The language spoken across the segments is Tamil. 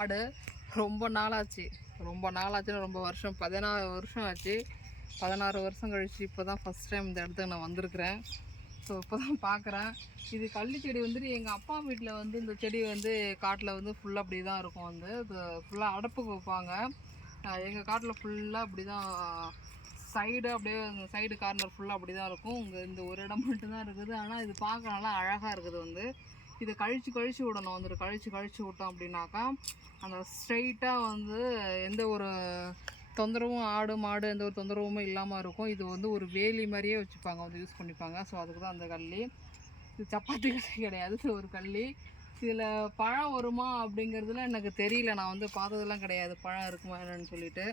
மாடு ரொம்ப நாளாச்சு. ரொம்ப நாளாச்சுன்னா ரொம்ப வருஷம் பதினாறு வருஷம் ஆச்சு. பதினாறு வருஷம் கழிச்சு இப்போ தான் ஃபஸ்ட் டைம் இந்த இடத்துக்கு நான் வந்திருக்கிறேன். ஸோ இப்போ தான் பார்க்குறேன் இது கள்ளி செடி வந்துட்டு எங்கள் அப்பா வீட்டில் வந்து இந்த செடி வந்து காட்டில் வந்து ஃபுல்லாக அப்படி தான் இருக்கும் வந்து. இது ஃபுல்லாக அடப்புக்கு வைப்பாங்க. எங்கள் காட்டில் ஃபுல்லாக அப்படி தான் சைடு அப்படியே சைடு கார்னர் ஃபுல்லாக அப்படி தான் இருக்கும். இங்கே இந்த ஒரு இடம் மட்டும்தான் இருக்குது. ஆனால் இது பார்க்க நல்லா அழகாக இருக்குது வந்து. இதை கழிச்சு கழிச்சு விடணும். வந்துட்டு கழிச்சு கழிச்சு விட்டோம் அப்படின்னாக்கா அந்த ஸ்ட்ரைட்டாக வந்து எந்த ஒரு தொந்தரவும் ஆடு மாடு எந்த ஒரு தொந்தரவுமே இல்லாமல் இருக்கும். இது வந்து ஒரு வேலி மாதிரியே வச்சுப்பாங்க. வந்து யூஸ் பண்ணிப்பாங்க. ஸோ அதுக்கு தான் அந்த கல்லி. இது சப்பாத்தி கள்ளி கிடையாது. இது ஒரு கல்லி. இதில் பழம் வருமா அப்படிங்கிறதுல எனக்கு தெரியல. நான் வந்து பார்த்ததெல்லாம் கிடையாது. பழம் இருக்குமா என்னன்னு சொல்லிட்டு.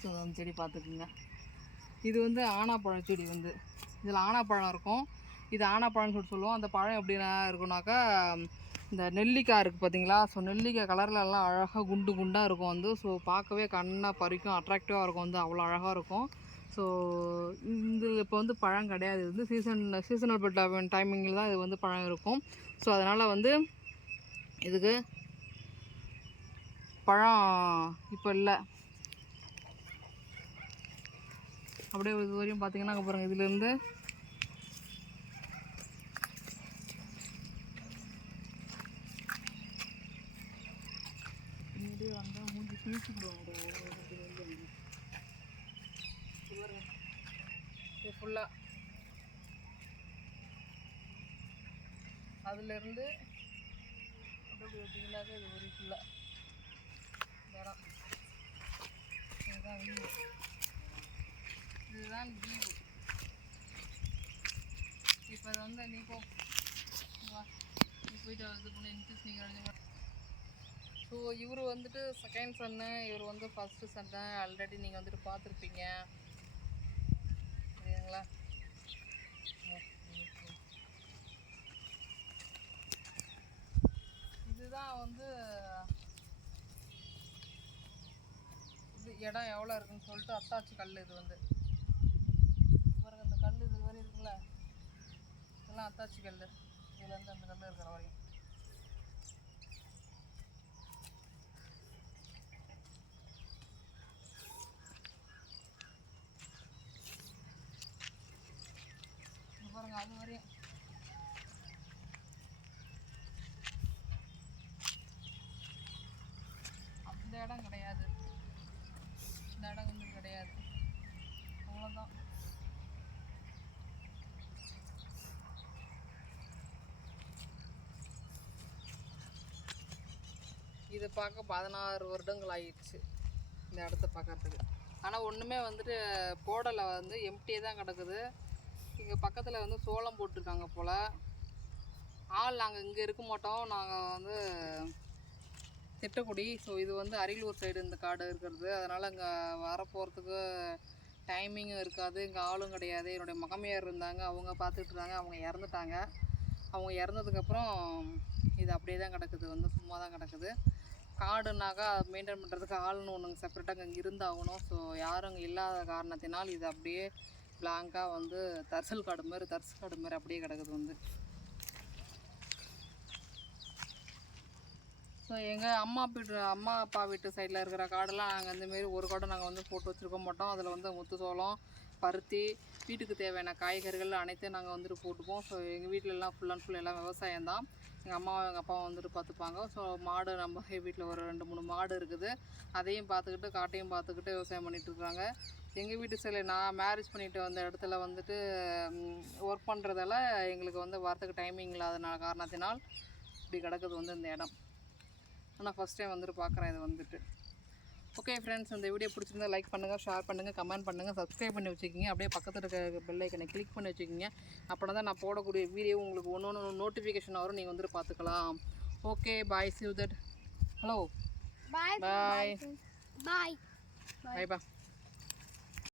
ஸோ அந்த செடி பார்த்துக்குங்க. இது வந்து ஆனாப்பழம் செடி வந்து. இதில் ஆனாப்பழம் இருக்கும். இது ஆனாப்பழம்னு சொல்லிட்டு சொல்லுவோம். அந்த பழம் எப்படின்னா இருக்குனாக்கா இந்த நெல்லிக்காய் இருக்குது பார்த்தீங்களா ஸோ நெல்லிக்காய் கலரில் எல்லாம் அழகாக குண்டு குண்டாக இருக்கும் வந்து. ஸோ பார்க்கவே கண்ணை பறிக்கும் அட்ராக்டிவாக இருக்கும் வந்து. அவ்வளோ அழகாக இருக்கும். ஸோ இந்த இப்போ வந்து பழம் கிடையாது. இது வந்து சீசன் சீசனல் பட் டைமிங்கில் தான் இது வந்து பழம் இருக்கும். ஸோ அதனால் வந்து இதுக்கு பழம் இப்போ இல்லை. அப்படியே இது வரையும் பார்த்தீங்கன்னா பாருங்கள் இதுலேருந்து இது ஃபுல்லாக அதுலேருந்து அப்படி விட்டிங்களாக்க இது ஒரு ஃபுல்லாக இடம் இதுதான் வியூ இதுதான் வியூ இப்போ அது வந்து நீ போ. வா. நீ போயிட்டு இது பண்ணி இன்க்ரீஸ் நீங்கள் ஸோ இவர் வந்துட்டு செகண்ட் சன்னு இவர் வந்து ஃபஸ்ட்டு சன்னு ஆல்ரெடி நீங்கள் வந்துட்டு பார்த்துருப்பீங்க. சரிங்களா? இதுதான் வந்து இது இடம் எவ்வளோ இருக்குன்னு சொல்லிட்டு அத்தாச்சி கல் இது வந்து. பாருங்க இந்த கல் இது வரை இருக்குல்ல? இதெல்லாம் அத்தாச்சி கல் இதுலேருந்து அந்த கல் இருக்கிற வரையும் இங்க பாருங்க அது வரையும் அந்த இடம் கிடையாது. இந்த இடம் வந்து கிடையாது. அவ்வளோதான் இது பார்க்க பதினாறு வருடங்கள் ஆயிடுச்சு இந்த இடத்த பார்க்கறதுக்கு. ஆனால் ஒன்றுமே வந்துட்டு போடலை. வந்து எம்டியே தான் கிடக்குது. இங்கே பக்கத்தில் வந்து சோளம் போட்டிருக்காங்க போல். ஆள் நாங்கள் இங்கே இருக்க மாட்டோம். நாங்கள் வந்து திட்டக்குடி. ஸோ இது வந்து அரியலூர் சைடு இந்த காடு இருக்கிறது. அதனால் இங்கே வர போகிறதுக்கு டைமிங்கும் இருக்காது. இங்கே ஆளும் கிடையாது. என்னுடைய மகமையார் இருந்தாங்க. அவங்க பார்த்துட்டு இருந்தாங்க. அவங்க இறந்துட்டாங்க. அவங்க இறந்ததுக்கப்புறம் இது அப்படியே தான் கிடக்குது. வந்து சும்மா தான் கிடக்குது. காடுனாக்கா மெயின்டைன் பண்ணுறதுக்கு ஆளுன்னு ஒன்று செப்பரேட்டாக அங்கே இருந்தாகணும். ஸோ யாரும் அங்கே இல்லாத காரணத்தினால் இது அப்படியே பிளாங்காக வந்து தரிசல் காடு மாதிரி தரிசல் காடு மாதிரி அப்படியே கிடக்குது வந்து. ஸோ எங்கள் அம்மா வீட்டு அம்மா அப்பா வீட்டு சைடில் இருக்கிற காடெல்லாம் நாங்கள் இந்தமாரி ஒரு காடை நாங்கள் வந்து போட்டு வச்சுருக்க மாட்டோம். அதில் வந்து முத்து சோளம் பருத்தி வீட்டுக்கு தேவையான காய்கறிகள் அனைத்தையும் நாங்கள் வந்துட்டு போட்டுப்போம். ஸோ எங்கள் வீட்டிலலாம் ஃபுல் அண்ட் ஃபுல் எல்லாம் விவசாயம் தான் எங்கள் அம்மாவும் எங்கள் அப்பாவும் வந்துட்டு பார்த்துப்பாங்க. ஸோ மாடு நம்ம வீட்டில் ஒரு ரெண்டு மூணு மாடு இருக்குது. அதையும் பார்த்துக்கிட்டு காட்டையும் பார்த்துக்கிட்டு விவசாயம் பண்ணிட்டு இருக்காங்க. எங்கள் வீட்டு சைடில் நான் மேரேஜ் பண்ணிட்டு வந்த இடத்துல வந்துட்டு ஒர்க் பண்ணுறதால எங்களுக்கு வந்து வரத்துக்கு டைமிங் இல்லாத காரணத்தினால் இப்படி கிடக்குது வந்து இந்த இடம். ஆனால் ஃபஸ்ட் டைம் வந்துட்டு பார்க்குறேன் இது வந்துட்டு. ஓகே ஃப்ரெண்ட்ஸ் இந்த வீடியோ பிடிச்சிருந்தா லைக் பண்ணுங்கள் ஷேர் பண்ணுங்கள் கமெண்ட் பண்ணுங்கள் சப்ஸ்கிரைப் பண்ணி வச்சுக்கிங்க. அப்படியே பக்கத்தில் இருக்க பெல் ஐக்கனை கிளிக் பண்ணி வச்சுக்கிங்க. அப்படின்னா தான் நான் போடக்கூடிய வீடியோ உங்களுக்கு ஒன்று ஒன்று நோட்டிஃபிகேஷன் வரும். நீங்கள் வந்துட்டு பார்த்துக்கலாம். ஓகே பாய் சிவ் that hello Bye. Bye Bye. Bye பா